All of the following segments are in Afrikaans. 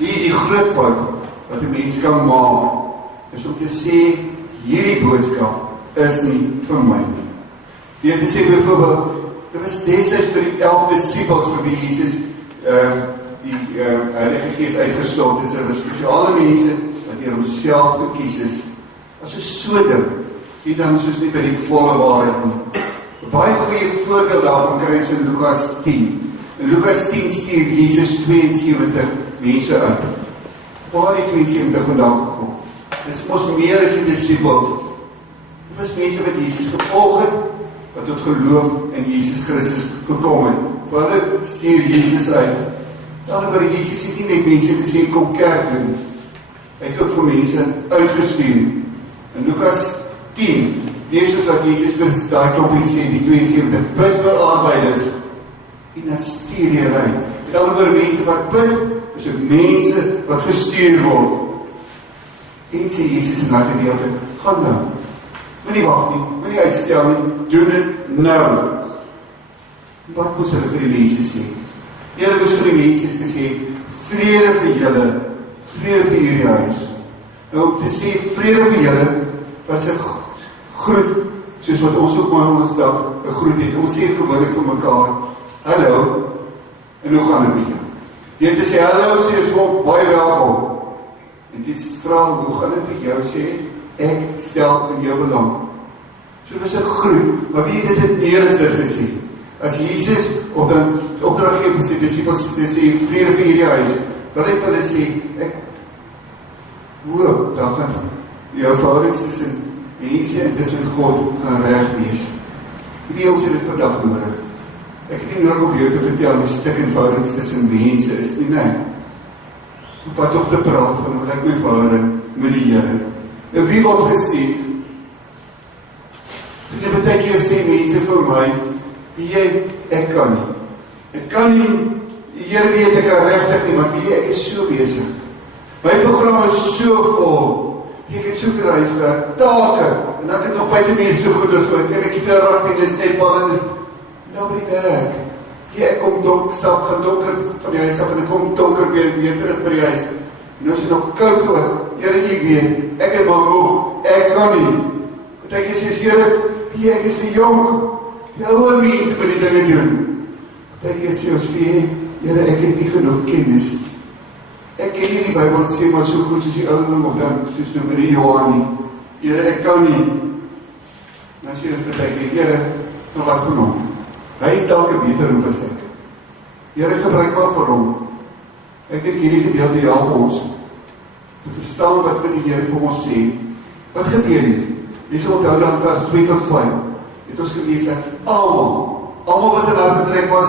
Die groot fout wat 'n mens kan maak, is om te sê, hierdie boodskap is nie vir my nie. Deur te sê byvoorbeeld, dit was destyds vir die 11 disippels vir wie Jesus die Heilige Gees uitgestort het. Dit was spesiale mense wat deur homself gekies is. As jy so dink, die dan soos nie by die volle waarheid nie. 'n Baie goeie voorbeeld daarvan kry ons in Lukas 10. In Lukas 10 stuur Jesus 72 mense uit. Waar het die 72 vandaan gekom? Dit is mos meer as die disippels. Dit was mense wat Jesus gevolg het, wat tot geloof in Jesus Christus gekom het. Voor hulle stuur Jesus uit. Dan oor Jesus het nie net mense gesê, kom kerk doen. Hy het ook vir mense uitgestuur. In Lukas 10, lees ons dat Jesus vir daai klompie sê, die 72, bid vir arbeiders, en dan stuur jy uit. En dan oor mense wat bid, is ook mense wat gestuur word. En sê Jesus in daai gedeelte, gaan nou. Moenie wag nie, moenie uitstel nie, doen dit nou. Wat moes hulle vir die mense sê? Hulle moes vir die mense gesê, vrede vir julle, vrede vir hierdie huis. Nou, te sê vrede vir julle, was 'n groet, soos wat ons ook maar ons dag 'n groet het. Ons sê gewoonlik vir mekaar, hallo, en hoe gaan dit met jou? Jy te sê hallo, sê is vir baie welkom. En dit vra, hoe gaan dit met jou? Sê, ek stel in jou belang. So was 'n groet, maar wie het dit meer as dit gesê? As Jesus of dan opdrag gee vir sy disippels te sê, vrede vir hierdie huis, wil hy vir hulle sê, ek hoop, daar gaan jou verhoudings tussen mense en tussen God gaan reg wees. Wie ons het dit vandag nodig? Ek het nie nodig om jou te vertel hoe stik en verhoudings tussen mense is nie, nee. Wat op te praat van hoe ek my verhouding met die Here. Nou wie word gestuur? Ek het baie keer sê mense vir my, ek kan nie. Ek kan nie, die Here weet ek kan regtig nie, maar ek is so besig. My program is so vol. Ek het soveel huiswerk, take, en dan het ek nog baie meer so goed as wat. Ek speel rugby, dis net bal en nou by die werk. Ek kom gaan donker van die huis af en ek kom donker weer terug by die huis. En nou is dit nog koud hoor. Here, jy weet, ek het maar moeg, ek kan nie. Want ek is Here, ek is die jong, die ouwe mense wat die dinge doen. Want ek het sê ons vir Here, ek het nie genoeg kennis. Ek ken nie die Bybel sê maar so goed soos die ouderdom of dan soos nou met die Johan nie. Here, ek kan nie. Dan sê ons betek, Here, nou wat van hom? Hy is dalk 'n beter roep as ek. Here, gebruik maar vir hom. Ek het hierdie gedeelte help ons te verstaan wat vir die Here vir ons sê. Wat gebeur hier? Jy sal onthou dan vers 2 tot 5. Het ons gelees dat almal wat in haar vertrek was,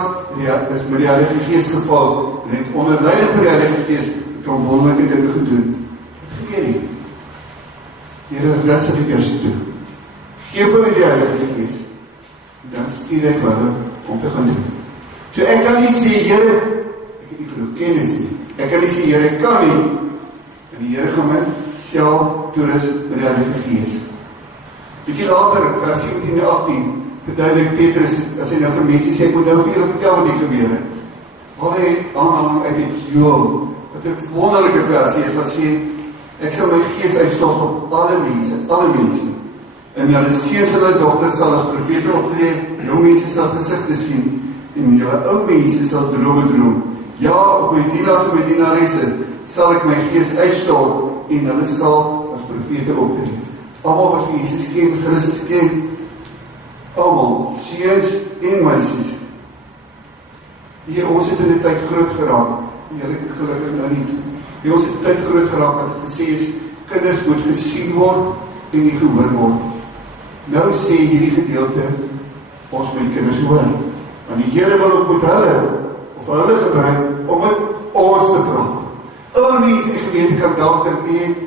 is met die Heilige Gees geval en het onder leiding van die Heilige Gees kom wonderlike dinge gedoen. Wat gebeur hier? Here, rus dit eers toe. Geef hulle die Heilige Gees. Dan stuur hy vir hulle om te gaan doen. So ek kan nie sê, Here, ek het nie genoeg kennis nie. Ek kan nie sê, Here, ek kan nie. En die Here gaan my self toerus met die Heilige Gees. Bietjie later, vers 17 en 18, verduidelik Petrus, as hy nou vir mense sê, ek moet nou vir julle vertel wat hier gebeur het. Al hy aanhaling uit die Joel, wat 'n wonderlike versie is, wat sê, ek sal my gees uitstort op alle mense, en julle seuns en julle dogters sal as profete optree, jong mense sal gesigte sien, en julle ou mense sal drome droom. Ja, op my dienaars en my dienaresse sal ek my gees uitstort, en hulle sal as profete optree. Almal wat vir Jesus ken, Christus ken, almal, seuns en meisies. Hier, ons het in die tyd groot geraak, julle gelukkig nou nie. Hier, ons het in die tyd groot geraak, wat het gesê is, kinders moet gesien word, en nie gehoor word. Nou sê hierdie gedeelte, ons moet kinders hoor. Want die Here wil ook met hulle, of hulle gebruik, om met ons te praat. Oude mense in die gemeente kan dalk dink,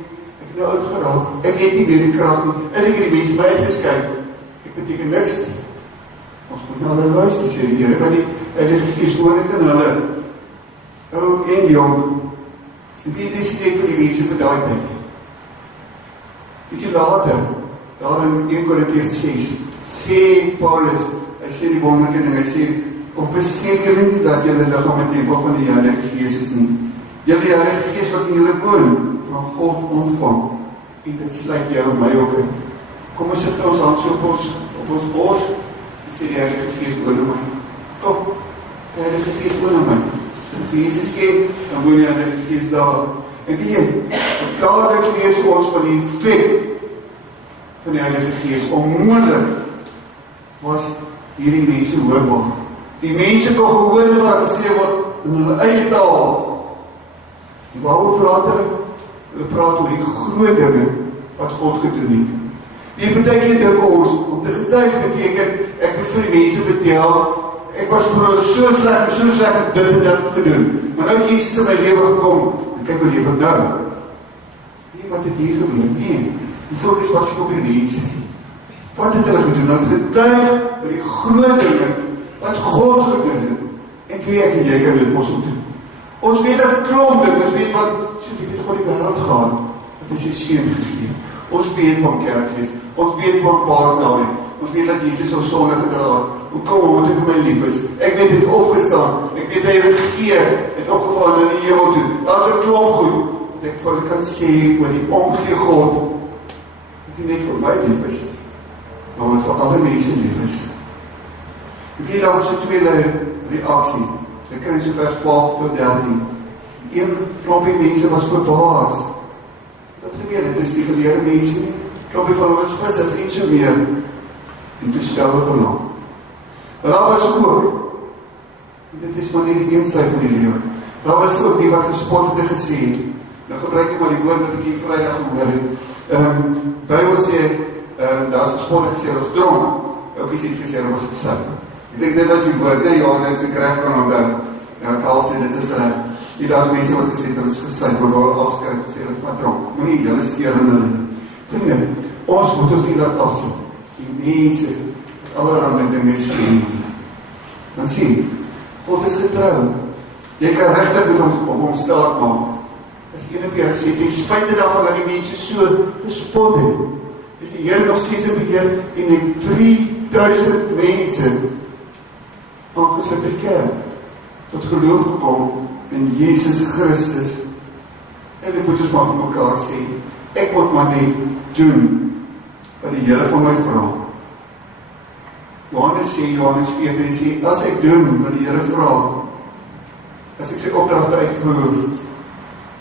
ek het nou oud geraak, ek het nie meer die krag nie, en ek het die mense my uitgeskyf. Ek beteken niks nie. Ons moet na hulle luister, sê die Here, want die Heilige Gees woon net in hulle. Ou en jong. En wie decideer vir die mense vir daai tyd? Bietjie later, daar in 1 Korintiërs 6, sê Paulus, hy sê die wonderlike ding, hy sê, of besef julle nie dat julle liggaam 'n tempel van die Heilige Gees is nie, Julle die Heilige Gees wat in julle woon, van God ontvang. En dit sluit jou en my ook in. Kom ons sit ons hand so op ons bors, en sê die Heilige Gees woon in my. Kom, die Heilige Gees woon in my. As ek Jesus ken, dan woon die Heilige Gees daar. En weet jy, dadelik lees ons van die effek van die Heilige Gees. Onmoontlik was hierdie mense hoorbaar. Die mense kon gehoor wat gesê word in hulle eie taal. En waaroor praat hulle? Hulle praat oor die groot dinge wat God gedoen het. Die beteken dit ons om te getuig beteken, ek moet vir die mense vertel, ek was so sleg dit en dit gedoen. Maar nou het Jesus in my lewe gekom, en kyk hoe lewe nou. Nee, wat het hier gebeur? Nee, die fokus was op die mense. Wat het hulle gedoen? Hulle getuig oor die groot dinge wat God gedoen het. En wie ek en jy kan dit mos doen. Ons weet dat klomp dinge, ons weet wat, so die weet God die wêreld gaan, dat hy sy seun gegee. Ons weet van Kersfees, ons weet van Paasdag, ons weet dat Jesus ons sonde gedra het. Hoekom? Omdat hy vir my lief is. Ek weet hy het opgestaan, ek weet hy het gegee, het opgevaan in die hemel toe. Daar is 'n klomp goed, dat ek vir hulle kan sê oor die omgee God, dat hy net vir my lief is, maar wat vir alle mense lief is. Ek weet, daar was 'n tweede reaksie. Ek kry so vers 12 tot 13. Een klompie mense was verbaas. Wat gebeur? Dit is die geleerde mense nie. Klompie van ons vissers en so meer. En toe stel hulle belang. Maar daar was ook, en dit is maar nie die een sy van die lewe, daar was ook die wat gespot het en gesê, nou gebruik ek maar die woord wat ek hier Vrydag gehoor het. Bybel sê, daar is gespot en gesê, dat was dronk. Ook is het gesê, dat was gesin. Ek dink dit was die woord, Johannes se krijg kan onthou. Ja, Kaal sê, dit is die daar is mense wat gesê, dat is gesin, word wel afskerp, gesê, dat is maar dronk. Maar nie, julle skeer in hulle. Vrienden, ons moet ons nie laat afsien. Die mense, allerhande dinge sien. Dan sien, God is getrou. Jy kan regtig met hom staat maak. As een of jy gesê, ten spyte daarvan dat die mense so gespot het, is die Here nog steeds in beheer en die 3000 mense aangesluit by die kerk tot geloof gekom in Jesus Christus. En ek moet ons maar vir mekaar sê, ek moet maar net doen wat die Here van my vra. Johannes 14 sê, as ek doen wat die Here vra, as ek sy opdragte uitvoer,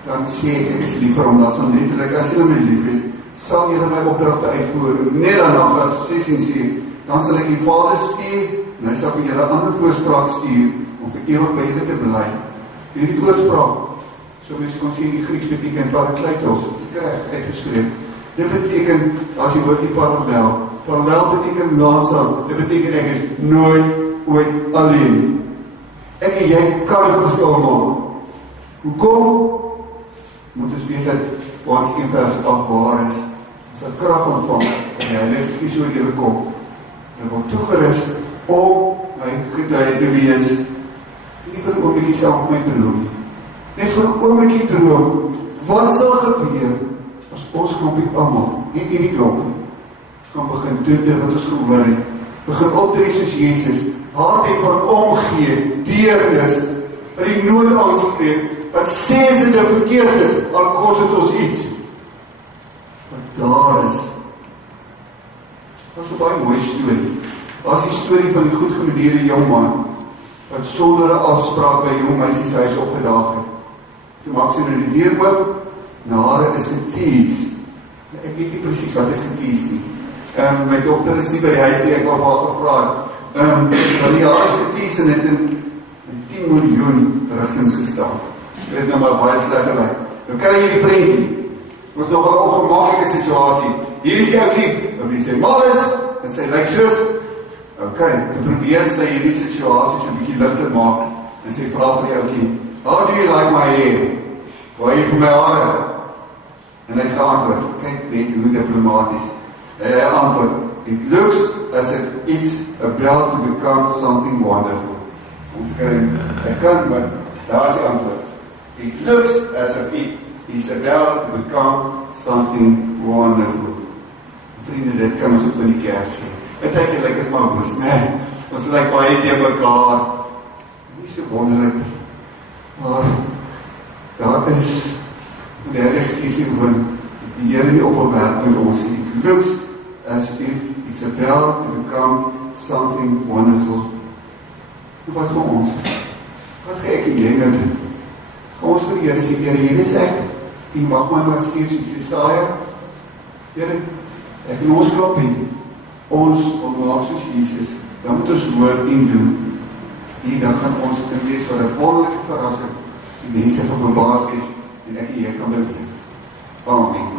dan sê ek is lief vir hom, dat sal letterlik, as jy my lief het, sal jy my opdragte uitvoer, net daarna, vers 16 sê, dan sal ek die Vader stuur, en hy sal vir julle ander voorspraak stuur, om vir ewig by julle te bly. Hierdie voorspraak, so mens kon sê, die Grieks beteken parakleitos, dit is reg uitgespreek. Dit beteken, as jy woord die parallel beteken naasam, dit beteken ek is nooit, ooit alleen. Ek en jy kan die verskil maak. Hoekom? Moet ons weet dat waar 1 vers 8 waar is, as 'n krag ontvang, en hy Heilige Gees oor julle kom, en word toegerus om my getuie te wees. Nie vir 'n oombliekie self my droom. Net vir 'n oombliekie droom, wat sal gebeur as ons klompie almal, nie hierdie klompie, kan begin doen wat ons gehoor het, begin optree soos Jesus, hartheid van omgee, deernis, vir die nood aanspreek, wat sê as dit verkeerd is, al kos het ons iets. Wat daar is. Dat is 'n baie mooi storie. Dat is die storie van die goed gemoederde jongman, wat sonder 'n afspraak by jong meisie se huis opgedaag het. Toe maak sy nou die deur oop, en haar is getees. Ek weet nie presies wat is getees nie. My dokter is nie by die huis nie, ek wil haar gevra het. Want die haar is getees en het in 10 miljoen rigtings gestaan. Dit het nou maar baie sleg gelyk. Nou kry jy die prentjie. Dit was nog 'n ongemaklike situasie. Hier is die ouetjie, wat sê mal is, en sy lyk soos, ek probeer sy hierdie situasie so 'n bietjie ligter maak, en sy vra vir die ouetjie, how do you like my hair? Waar jy vir my hare? En hy geantwoord, kyk net hoe diplomaties. Hy antwoord, it looks as if it's about to become something wonderful. Ek kan, maar daar is die antwoord. It looks as if it is about to become something wonderful. Vriende, dit kan ons ook van die kerk sê. Het ek lyk as maar boos, nee. Ons lyk baie teen mekaar. Nie so wonderlik. Maar Daar is derde visie van die Here nie op 'n werk met ons nie. It looks as if it's about to become something wonderful. Wat vir ons? Wat gaan ek hier nou doen? Gaan ons vir die Here sê, Here, hier is ek. U mag my maar steeds soos Jesaja. Here, ek en ons klop hier. Ons maak soos Jesus. Dan moet ons hoor en doen. Die dag gaan ons in wees vir 'n wonderlike verrassing. Die mense gaan verbaas wees en ek hier gaan beleef. Amen.